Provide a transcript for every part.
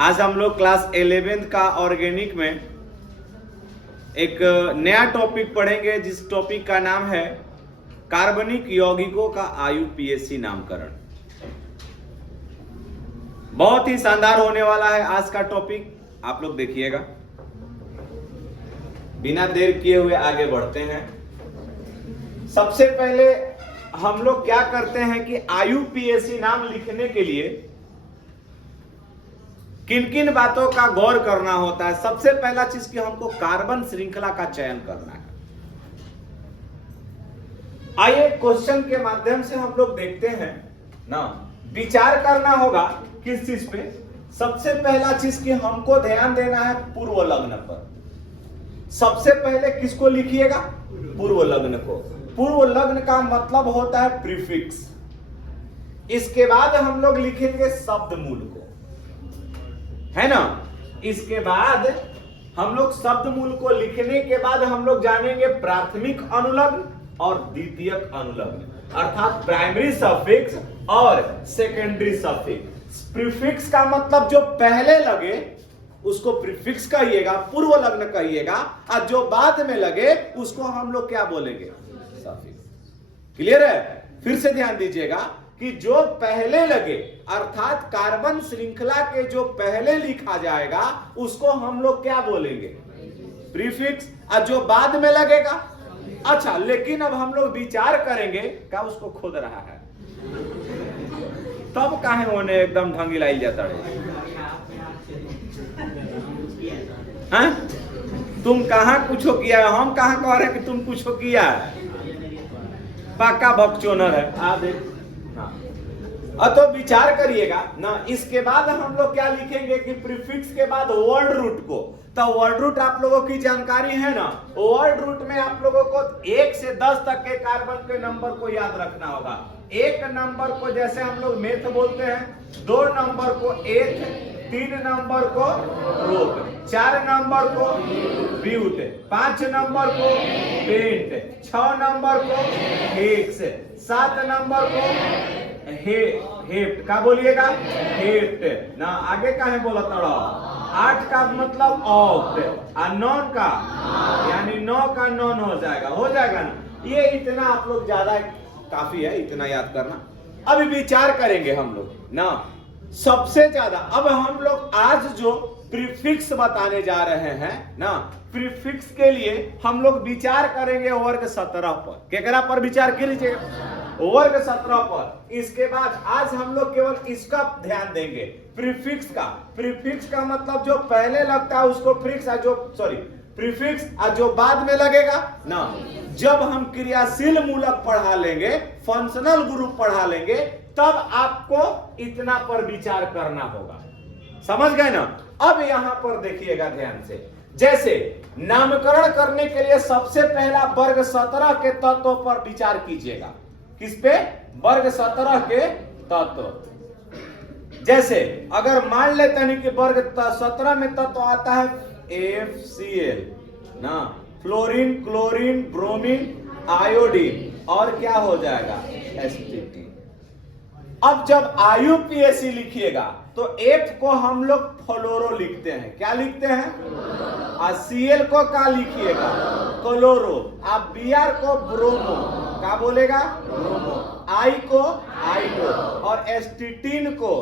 आज हम लोग क्लास 11th का ऑर्गेनिक में एक नया टॉपिक पढ़ेंगे, जिस टॉपिक का नाम है कार्बनिक यौगिकों का आयुपीएसी नामकरण। बहुत ही शानदार होने वाला है आज का टॉपिक, आप लोग देखिएगा। बिना देर किए हुए आगे बढ़ते हैं। सबसे पहले हम लोग क्या करते हैं कि आयुपीएसी नाम लिखने के लिए किन किन बातों का गौर करना होता है। सबसे पहला चीज कि हमको कार्बन श्रृंखला का चयन करना है। आइए क्वेश्चन के माध्यम से हम लोग देखते हैं ना, विचार करना होगा किस चीज पे। सबसे पहला चीज कि हमको ध्यान देना है पूर्व लग्न पर। सबसे पहले किसको लिखिएगा? पूर्व लग्न को। पूर्व लग्न का मतलब होता है प्रीफिक्स। इसके बाद हम लोग लिखेंगे शब्द मूल को, है ना। इसके बाद हम लोग शब्द मूल को लिखने के बाद हम लोग जानेंगे प्राथमिक अनुलग्न और द्वितीयक अनुलग्न, अर्थात प्राइमरी सफिक्स और सेकेंडरी सफिक्स। प्रीफिक्स का मतलब जो पहले लगे उसको प्रीफिक्स कहिएगा, पूर्व लग्न कहिएगा, और जो बाद में लगे उसको हम लोग क्या बोलेंगे? सफिक्स। क्लियर है? फिर से ध्यान दीजिएगा कि जो पहले लगे अर्थात कार्बन श्रृंखला के जो पहले लिखा जाएगा उसको हम लोग क्या बोलेंगे? प्रीफिक्स। और जो बाद में लगेगा, अच्छा, लेकिन अब हम लोग विचार करेंगे, क्या उसको खोद रहा है तब काहे होने एकदम ढंगी लाई जाता है। तुम कहां कुछो किया है? हम कहां कह रहे हैं कि तुम कुछो किया है? पक्का बकचोनर है। आप तो विचार करिएगा ना। इसके बाद हम लोग क्या लिखेंगे कि प्रीफिक्स के बाद वर्ड रूट को। तो वर्ड रूट आप लोगों की जानकारी है ना। वर्ड रूट में आप लोगों को 1 से 10 तक के कार्बन के नंबर को याद रखना होगा। 1 नंबर को जैसे हम लोग मेथ बोलते हैं, 2 नंबर को एथ, 3 नंबर को रोप, 4 नंबर को ब्यूट, 5 नंबर को पेंट, 6 नंबर को हेक्स, 7 नंबर को हेप्ट। क्या बोलिएगा? हेप्ट ना। आगे का है बोला तड़ा। 8 का मतलब ऑक्ट, और 9 का यानी 9 का नॉन हो जाएगा ना। ये इतना आप लोग ज्यादा काफी है, इतना याद करना। अभी विचार करेंगे हम लोग ना। सबसे ज्यादा अब हम लोग आज जो प्रीफिक्स बताने जा रहे हैं ना, प्रीफिक्स के लिए हम लोग विचार करेंगे वर्ग 17 पर। केकरा पर विचार कीजिए? वर्ग 17 पर। इसके बाद आज हम लोग केवल इसका ध्यान देंगे, प्रीफिक्स का। प्रीफिक्स का मतलब जो पहले लगता है उसको प्रीफिक्स, और जो बाद में लगेगा ना। जब हम क्रियाशील मूलक पढ़ा लेंगे, फंक्शनल ग्रुप पढ़ा लेंगे, तब आपको इतना पर विचार करना होगा। समझ गए ना? अब यहां पर देखिएगा ध्यान से। जैसे नामकरण करने के लिए सबसे पहला वर्ग 17 के तत्वों पर विचार कीजिएगा। किस पे? वर्ग 17 के तत्व। जैसे अगर मान लेते हैं कि वर्ग 17 में तत्व आता है FCl ना, फ्लोरीन, क्लोरीन, ब्रोमीन, आयोडीन, और क्या हो जाएगा? एसिटिक। अब जब आयुपीएसी लिखिएगा तो F को हम लोग फ्लोरो लिखते हैं। क्या लिखते हैं? और Cl को क्या लिखिएगा? क्लोरो। आप Br को ब्रोमो। क्या बोलेगा? ब्रोमो। I को आइडो, और एस्टिटीन को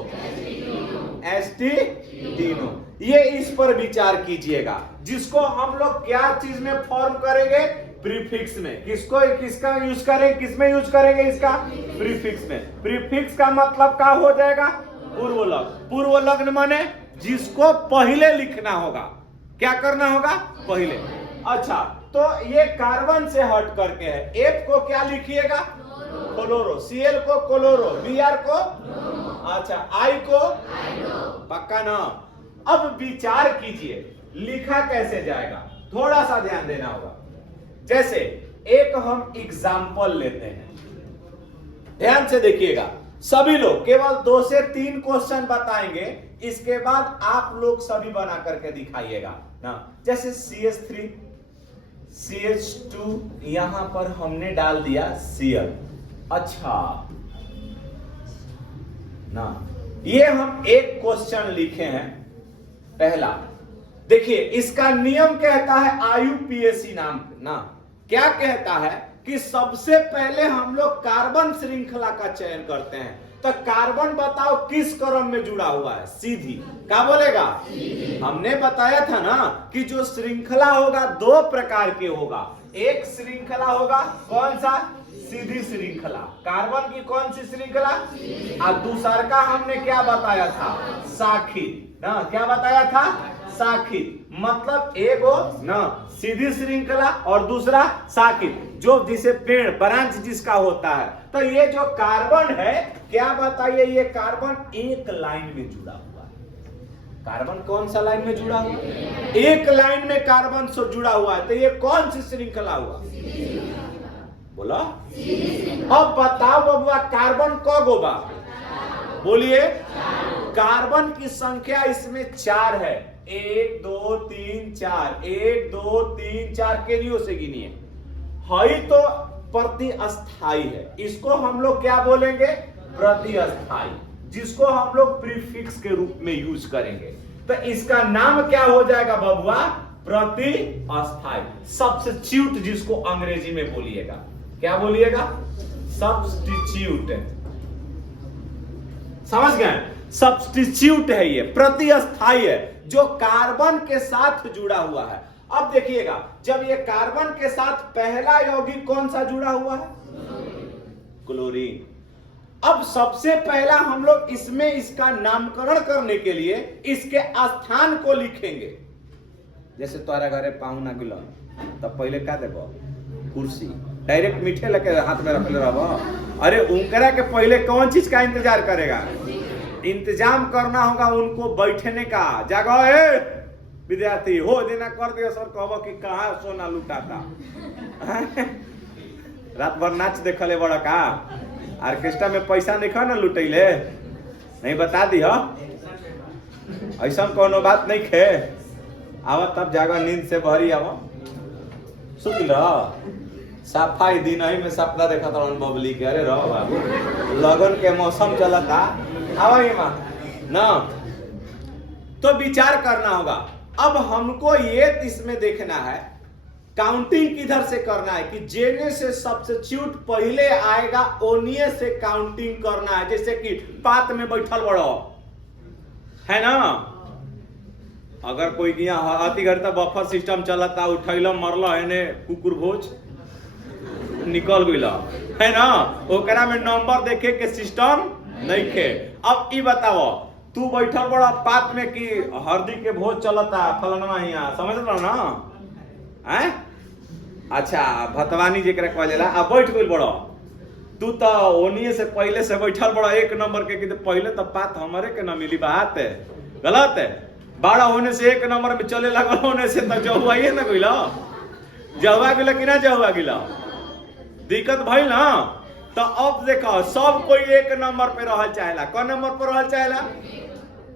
एस्टिटीनो। ये इस पर विचार कीजिएगा, जिसको हम लोग क्या चीज में फॉर्म करेंगे? प्रीफिक्स में। किसका यूज करेंगे? किसमें यूज करेंगे इसका? प्रीफिक्स में। प्रीफिक्स का मतलब क्या हो जाएगा? पूर्व लग्न। पूर्व लग्न माने जिसको पहले लिखना होगा। क्या करना होगा? पहले। अच्छा, तो ये कार्बन से हट करके है। F को क्या लिखिएगा? क्लोरो। Cl को क्लोरो, Br को, अच्छा, I को पक्का ना। अब विचार कीजिए लिखा कैसे जाएगा, थोड़ा सा ध्यान देना होगा। जैसे एक हम एग्जाम्पल लेते हैं, ध्यान से देखिएगा। सभी लोग केवल 2 से 3 क्वेश्चन बताएंगे, इसके बाद आप लोग सभी बना करके दिखाइएगा ना। जैसे CH3, CH2, यहां पर हमने डाल दिया Cl। अच्छा ना, ये हम एक क्वेश्चन लिखे हैं पहला देखिए, इसका नियम कहता है IUPAC नाम ना, क्या कहता है कि सबसे पहले हम लोग कार्बन श्रृंखला का चयन करते हैं। तो कार्बन बताओ किस क्रम में जुड़ा हुआ है? सीधी। क्या बोलेगा? हमने बताया था ना कि जो श्रृंखला होगा दो प्रकार के होगा। एक श्रृंखला होगा कौन सा? सीधी श्रृंखला। कार्बन की कौन सी श्रृंखला? और दूसरा का हमने क्या बताया था? शाखित ना। क्या बताया था? शाखित। मतलब एक हो ना सीधी श्रृंखला और दूसरा शाखित, जो जिसे पेड़ ब्रांच जिसका होता है। तो ये जो कार्बन है, क्या बताइए, ये कार्बन एक लाइन में जुड़ा हुआ है। कार्बन कौन सा लाइन में जुड़ा हुआ है? एक लाइन में कार्बन से जुड़ा हुआ है। तो ये कौन सी श्रृंखला हुआ? बोलो। अब बताओ बबुआ, कार्बन क गोबा? बोलिए। कार्बन की संख्या इसमें 4 है। 1 2 3 4, 1 2 3 4 केनियों से गिनिए। है तो प्रतिस्थाई है। इसको हम लोग क्या बोलेंगे? प्रतिस्थाई, जिसको हम लोग प्रीफिक्स के रूप में यूज करेंगे। तो इसका नाम क्या हो जाएगा बबुआ? प्रतिस्थाई, सब्स्टिट्यूट, जिसको अंग्रेजी में बोलिएगा। क्या बोलिएगा? सब्स्टिट्यूट। समझ गए? सब्स्टिट्यूट है, ये प्रतिस्थाई है, जो कार्बन के साथ जुड़ा हुआ है। अब देखिएगा, जब ये कार्बन के साथ पहला यौगिक कौन सा जुड़ा हुआ है? क्लोरीन। अब सबसे पहला हम लोग इसमें इसका नामकरण करने के लिए इसके स्थान को लिखेंगे। जैसे तोरा घरे पाहुना गिला तब पहले क्या देबो? कुर्सी। डायरेक्ट मीठे लेके हाथ में रखले रहबो? अरे उनकरा के पहले कौन चीज का इंतजार करेगा? इंतजाम करना होगा उनको बैठने का। जगह है विद्यार्थी हो देना कर दिया सर, कहबो कि कहाँ सोना लुटाता। रात भर नाच देखले बड़ा का? ऑर्केस्ट्रा में पैसा नहीं खा ना लुटैले? नहीं बता दी हो? ऐसा कोनो बात नहीं खे। आवा तब जागा नींद से भरी आवा सुत ल। सफाई दिन ही में सपना देखा था बबली के। अरे रहो बाबू, लगन के मौसम चलता, आवा माँ ना। तो विचार करना होगा। अब हमको ये इसमें देखना है काउंटिंग किधर से करना है कि जेने से सब्स्टिट्यूट पहले आएगा ओनिए से काउंटिंग करना है। जैसे कि पात में बैठल बड़ो है ना, अगर कोई अति घड़ी बफर सिस्टम चलता, उठैल मरल है ने कुकुर भोज निकल गया है ना, ओकरा में नंबर देखे के सिस्टम नहीं खे। अब ई बताओ, तू बैठल बड़ा पात में कि हरदी के भोज चलता फलनवा यहाँ, समझ लो ना है? अच्छा भतवानी जेकरा कहला, अब बैठ गइल बड़ो तू तो ओनिए से पहले से बैठल बड़ा एक नंबर के कि पहले तो पात हमारे के ना मिली। बात है गलत है। बड़ा होने से एक नंबर में चले लगल होने से तो जहुआइए ना गइल, जहुआ गिला कि ना जहुआ गिला, दिक्कत भइल ना। तो अब देखो सब कोई एक नंबर पे रहल चाहेला। कौन नंबर पर रहल चाहेला?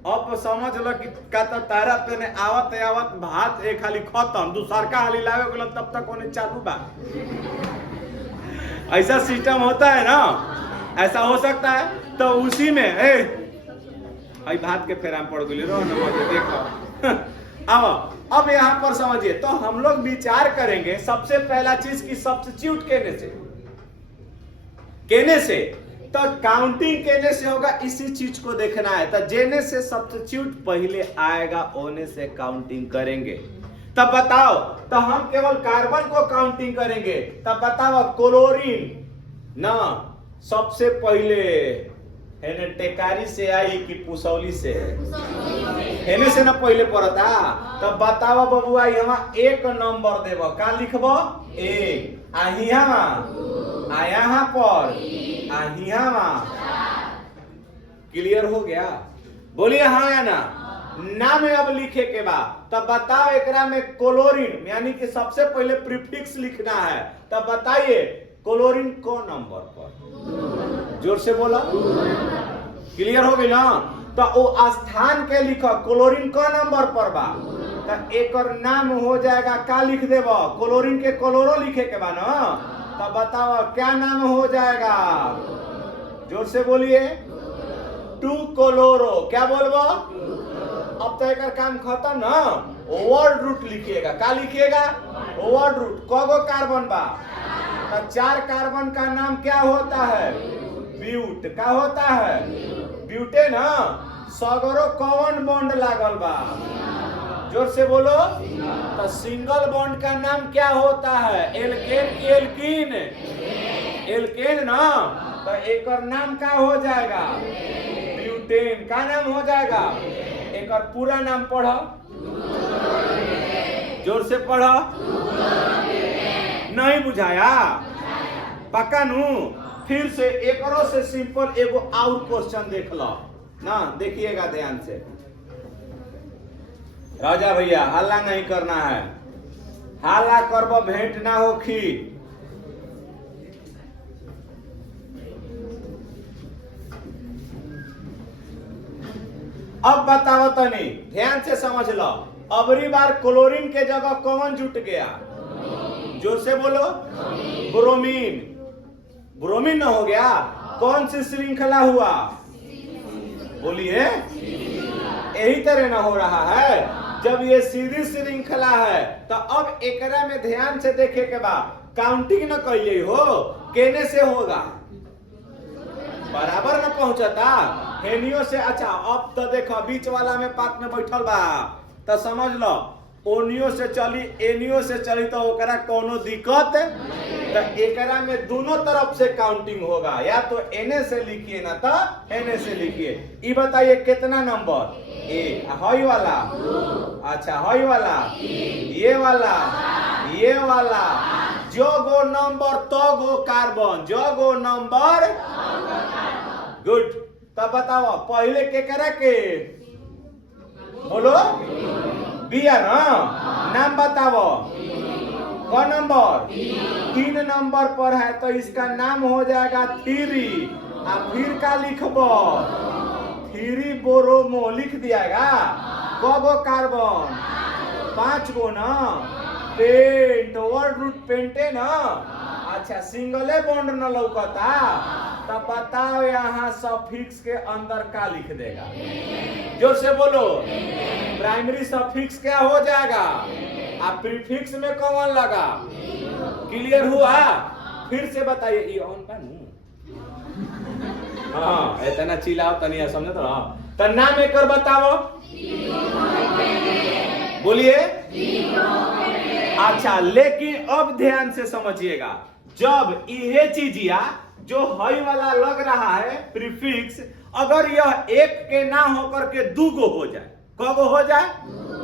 अब समझ लो कि का तो तारा पे ने आवत आवत भात एक हाली खत्म, दूसर का हाली लावे गेल तब तक होने चालू बा। ऐसा सिस्टम होता है ना, ऐसा हो सकता है। तो उसी में आई भात के फेराम पड़ गई रो नंबर देखो। अब यहाँ पर समझिए, तो हम लोग विचार करेंगे सबसे पहला चीज की सब्स्टिट्यूट कहने से तो काउंटिंग कहने से होगा। इसी चीज को देखना है। तो जेने से सब्स्टिट्यूट पहले आएगा ओने से काउंटिंग करेंगे। तब बताओ, तो हम केवल कार्बन को काउंटिंग करेंगे। तब बताओ क्लोरीन ना सबसे पहले हेने टेकारी से आई कि पुसौली से? हेने से ना पहले पड़ता। तब बताओ बबुआ, यहाँ एक नंबर देव का लिखबो? एक। आ यहाँ पर क्लियर हो गया? बोलिए हाँ या ना? नाम अब लिखे के बाद तब बताओ एकरा में क्लोरीन यानी कि सबसे पहले प्रीफिक्स लिखना है। तब बताइए क्लोरीन को नंबर पर? जोर से बोला। क्लियर हो गई ना? तो वो स्थान के लिखो क्लोरीन को नंबर पर बा, तो एक और नाम हो जाएगा। का लिख देबो? क्लोरीन के क्लोरो लिखे के बा ना। तब बताओ क्या नाम हो जाएगा? जोर से बोलिए। 2 क्लोरो। क्या बोलबो? अब तो एक काम खत्म ना, वर्ड रूट लिखिएगा। क्या लिखिएगा? Word root. कगो कार्बन बा? तो 4 कार्बन का नाम क्या होता है? ब्यूट। क्या होता है? ब्यूटेन। सगरो कौन बॉन्ड लागल बा? जोर से बोलो। तो सिंगल बॉन्ड का नाम क्या होता है? एल्केन की एल्कीन? एल्केन ना। तो एक और नाम क्या हो जाएगा? ब्यूटेन। का नाम हो जाएगा? एक और पूरा नाम पढ़ो, जोर से पढ़ो। नहीं बुझाया? पक्का नू? फिर से एक और से सिंपल एगो और क्वेश्चन देख लो ना, देखिएगा ध्यान से। राजा भैया हल्ला नहीं करना है, हल्ला करबो भेंट ना होखी। अब बताओ तनी, ध्यान से समझ लो। अबरी बार क्लोरीन के जगह कौन जुट गया? जोर से बोलो। ब्रोमीन। ब्रोमीन न हो गया? कौन सी श्रृंखला हुआ? बोलिए। यही तरह ना हो रहा है। जब ये सीधी श्रृंखला है तो अब एकरा में ध्यान से देखे के बाद काउंटिंग न कहिए हो, केने से होगा? बराबर न पहुंचता हेनियो से। अच्छा अब तो देखो बीच वाला में पात में बैठल बा, तो समझ लो ओनियो से चली एनियो से चली तो ओकरा कोनो दिक्कत। तो एकरा में दोनों तरफ से काउंटिंग होगा, या तो एने से लिखिए ना तो एने से लिखिए। ये बताइए कितना नंबर? ए हई वाला? अच्छा हई वाला, ये वाला, ये वाला। जो गो नंबर तो गो कार्बन, जो गो नंबर। गुड। तब बताओ पहले के करा के बोलो? बिया ना। नाम बताओ। कौन नंबर? 3 नंबर पर है तो इसका नाम हो जाएगा 3। और फिर का लिखबो? 3 बोरोमो लिख दियागा। कगो कार्बन? 5 गो ना। पेंट, वर्ड रूट पेंटे ना। अच्छा सिंगले बॉन्ड न लौकता, तब बताओ यहाँ सफिक्स के अंदर क्या लिख देगा? जोर से बोलो। प्राइमरी सफिक्स क्या हो जाएगा? आप प्रीफिक्स में कौन लगा? क्लियर हुआ? फिर से बताइए। ये ऑन का नू? हाँ इतना चिल्लाओ तनिया, समझे तो नाम एक और बताओ। बोलिए। अच्छा लेकिन अब ध्यान से समझिएगा, जब यह चीजिया जो हई वाला लग रहा है प्रीफिक्स, अगर यह एक के ना होकर के 2 गो हो जाए, कगो हो जाए?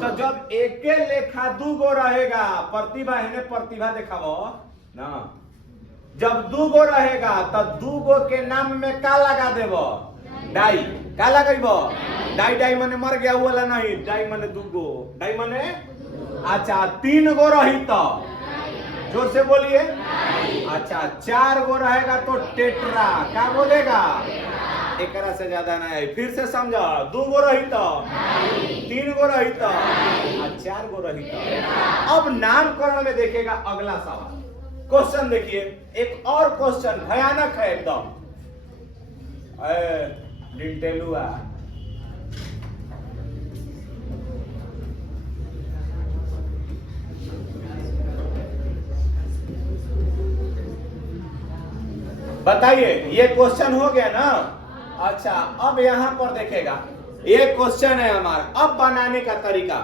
तो जब एक के लेखा 2 गो रहेगा, प्रतिभा है प्रतिभा दिखाओ ना। जब 2 गो रहेगा तो 2 गो के नाम में का लगा देबो? डाई। का लगाइबो? डाई। डाई मने मर गया वाला नहीं, डाई मने 2 गो। डाई मने अच्छा 3 गो रही तो जोर से बोलिए। अच्छा 4 गो रहेगा तो टेट्रा। क्या बोलेगा? एकरा से ज्यादा नहीं। फिर से समझो। 2 गो रही तो, 3 गो रही तो, 4 गो रही तो। अब नामकरण में देखेगा अगला सवाल। क्वेश्चन देखिए, एक और क्वेश्चन भयानक है एकदम। डिंटेलुआ बताइए, ये क्वेश्चन हो गया ना। अच्छा अब यहां पर देखेगा, ये क्वेश्चन है हमारा। अब बनाने का तरीका।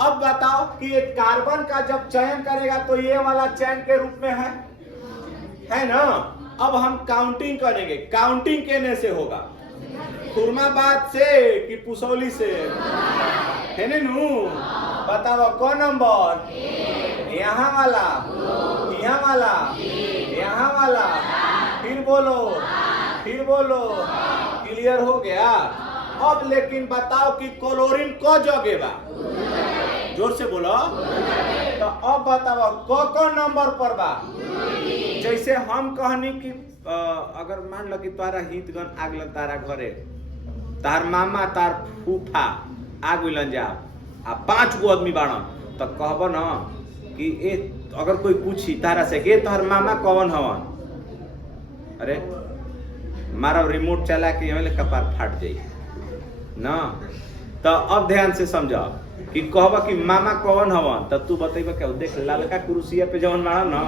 अब बताओ कि ये कार्बन का जब चयन करेगा तो ये वाला चयन के रूप में है ना। अब हम काउंटिंग करेंगे। काउंटिंग केने से होगा? खुरमाबाद से कि पुसौली से? है नू? बताओ कौन नंबर? यहाँ वाला, यहाँ वाला, यहाँ वाला। फिर बोलो, फिर बोलो। क्लियर हो गया? अब लेकिन बताओ कि क्लोरीन को जगह बा? जोर से बोलो। तो अब बताओ कौन नंबर पर बा? जैसे हम कहनी कि अगर मान लो कि तारा हितगन आग लग तारा घरे, तार मामा तार फूफा आग मिलन जा आ 5 गो आदमी बाड़न, तो कहब न कि ए अगर कोई पूछी तारा से के तोहर मामा कौन हवन, अरे मारा रिमोट चला के यहाँ कपार फाट जाई ना। तो अब ध्यान से समझो कि कहबा कि मामा कौन हवन, तब तू बतेबा क्या देख लालका कुर्सिया पे जवन बड़ा ना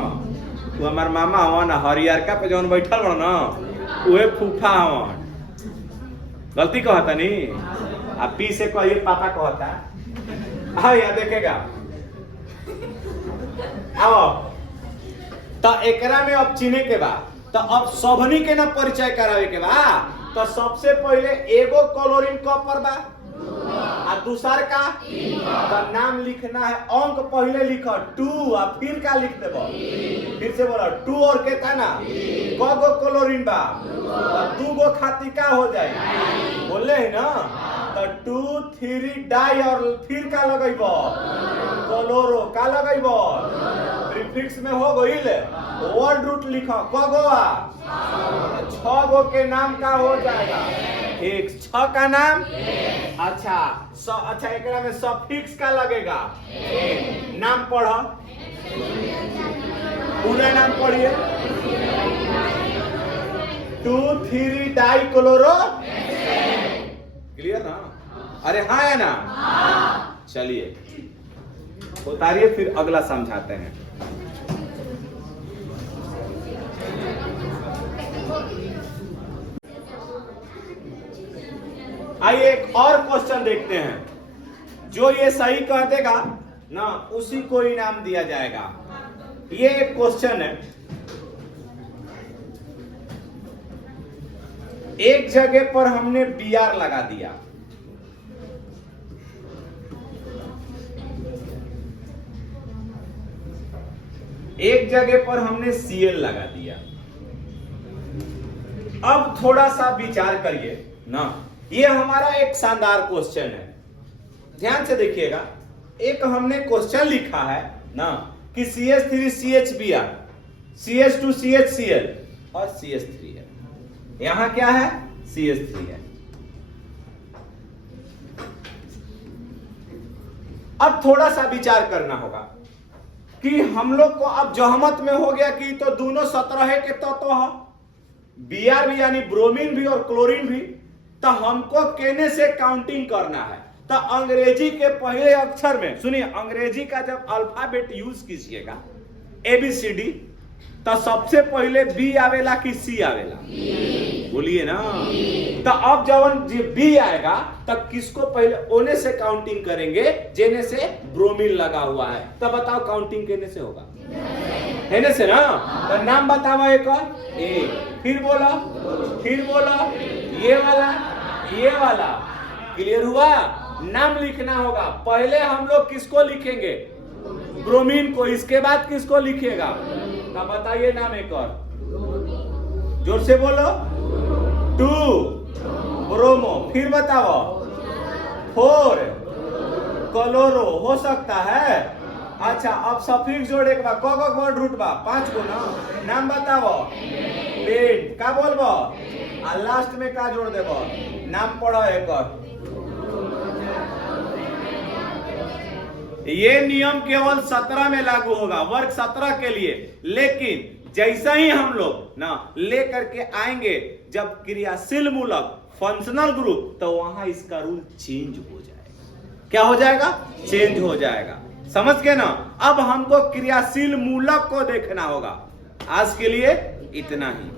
तू हमार मामा हवन, हरियरका पे जवन बैठल बड़ा ना उहे फूफा हवन। गलती कहता नहीं, आ पी से कहिए पापा कहता। हाँ यहाँ देखेगा आओ तो एकरा में अब चिने के बाद तो अब सबनी के ना परिचय करावे के बा। तो सबसे पहले एगो क्लोरीन कप पर बा आ दूसर का तो नाम लिखना है। अंक पहले लिखो 2 और फिर का लिख देबो। फिर से बोलो 2 और केता ना कगो क्लोरीन बा तो 2 गो खाती का हो जाए बोले है ना। तो 2 3 डाई और फिर का लगैबो क्लोरो का लगैबो प्रीफिक्स में हो गइल। वर्ड रूट लिखो कगो आ 6 गो के नाम का हो जाएगा। ठीक 6 का नाम अच्छा अच्छा एकरा में सफिक्स का लगेगा। नाम पढ़ो पूरा नाम पढ़िए 2 3 डाई क्लोरो। क्लियर ना? अरे हाँ या ना? चलिए उतारिए फिर अगला समझाते हैं। आइए एक और क्वेश्चन देखते हैं। जो ये सही कह देगा ना उसी को इनाम दिया जाएगा। ये एक क्वेश्चन है। एक जगह पर हमने BR लगा दिया, एक जगह पर हमने Cl लगा दिया। अब थोड़ा सा विचार करिए ना, ये हमारा एक शानदार क्वेश्चन है। ध्यान से देखिएगा, एक हमने क्वेश्चन लिखा है ना कि CH3CHBr CH2CHCl और CH3 है। यहां क्या है? CH3 है। अब थोड़ा सा विचार करना होगा कि हम लोग को अब जहमत में हो गया कि तो दोनों 17 के तत्व है, Br भी यानी ब्रोमीन भी और क्लोरीन भी। तो हमको केने से काउंटिंग करना है। तो अंग्रेजी के पहले अक्षर में सुनिए, अंग्रेजी का जब अल्फाबेट यूज कीजिएगा ABCD तो सबसे पहले B आवेला कि C आवेला? बोलिए ना। तो अब जब B आएगा तब किसको पहले ओने से काउंटिंग करेंगे? जेने से ब्रोमीन लगा हुआ है। तो बताओ काउंटिंग केने से होगा? हेने से ना। तो नाम बताओ एक और फिर बोलो ये वाला। क्लियर हुआ? नाम लिखना होगा। पहले हम लोग किसको लिखेंगे? ब्रोमीन को। इसके बाद किसको लिखिएगा? तो बताइए नाम एक और जोर से बोलो। 2 ब्रोमो। फिर बताओ 4 क्लोरो हो सकता है। अच्छा अब सफिक्स जोड़े के बाद क वर्ड रूट बा 5 गो ना। नाम बताओ पेट का बोलबो आ लास्ट में का जोड़ देबो? नाम पढ़ो एक और। ये नियम केवल 17 में लागू होगा, वर्ग 17 के लिए। लेकिन जैसा ही हम लोग ना लेकर के आएंगे जब क्रियाशील मूलक फंक्शनल ग्रुप, तो वहां इसका रूल चेंज हो जाएगा। क्या हो जाएगा? चेंज हो जाएगा। समझ गए ना? अब हमको क्रियाशील मूलक को देखना होगा। आज के लिए इतना ही।